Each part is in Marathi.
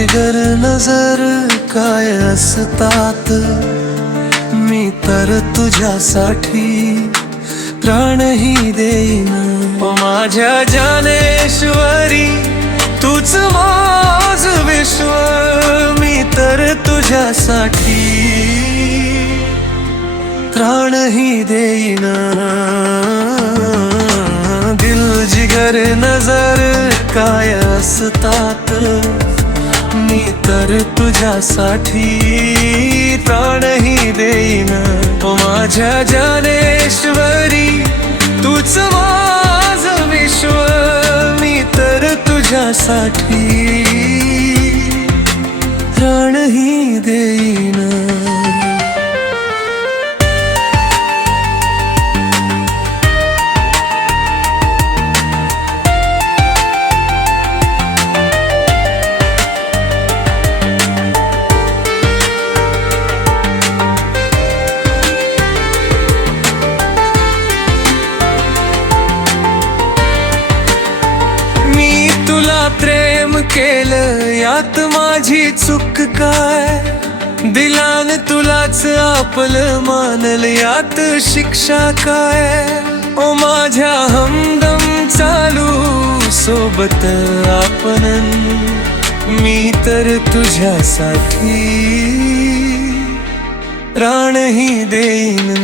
जिगर नजर काय असतात, मी तर तुझ्यासाठी प्राणही देईन. ओ माझ्या जानेश्वरी, तूच माझ विश्व, मी तर तुझ्यासाठी प्राणही देईन. दिल जिगर नजर काय असतात, मी तर तुझ्यासाठी प्राणही देईन. ओ माझ्या जानेश्वरी, तूच माझ विश्व, मी तर तुझ्यासाठी प्राणही देईन. प्रेम केलं यात माझी चूक काय, दिलान तुलाच आपलं मानल यात शिक्षा काय. ओ माझ्या हमदम चालू सोबत आपण, मी तर तुझ्यासाठी प्राणही देईन.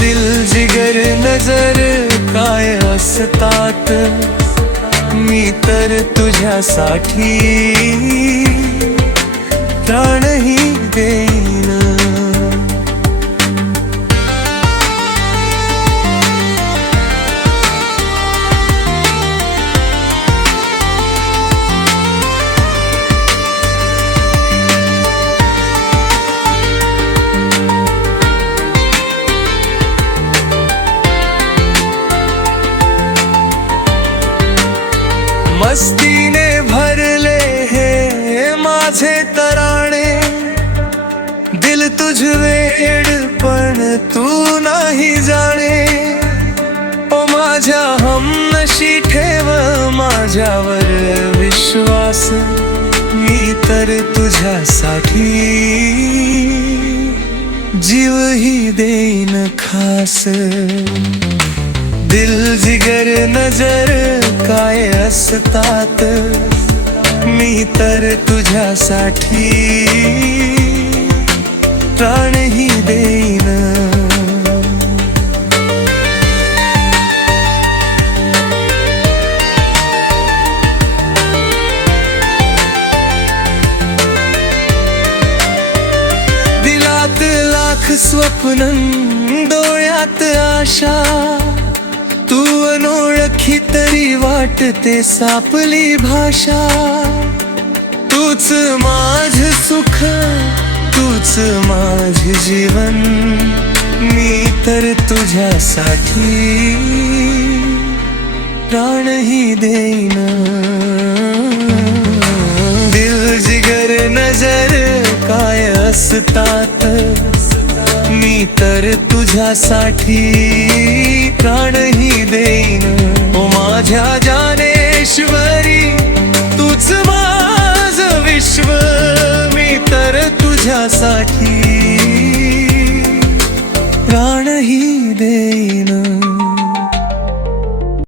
दिल जिगर नजर काय असतात, मी तर तुझ्यासाठी प्राणही देईन. मस्तीने भरले हे माझे तराणे, दिल तुझ वेड पण तू नाही जाणे. ओ माझ्या हमनशी ठेव माझ्यावर विश्वास, मी तर तुझ्यासाठी जीवही देईन खास. दिल जिगर नजर काय असतात, मी तर तुझ्यासाठी प्राणही देईन. दिलात लाख स्वप्न, डोळ्यात आशा, तू अनोळखी तरी वाटते सापली भाषा. तूच माझ सुख, तूच माझ जीवन, मी तर तुझ्यासाठी प्राणही देईन. दिल जिगर नजर काय असतात, मी तर तुझ्यासाठी प्राणही देईन. ओ माझ्या जानेश्वरी, तूच माझ विश्व, मी तर तुझ्यासाठी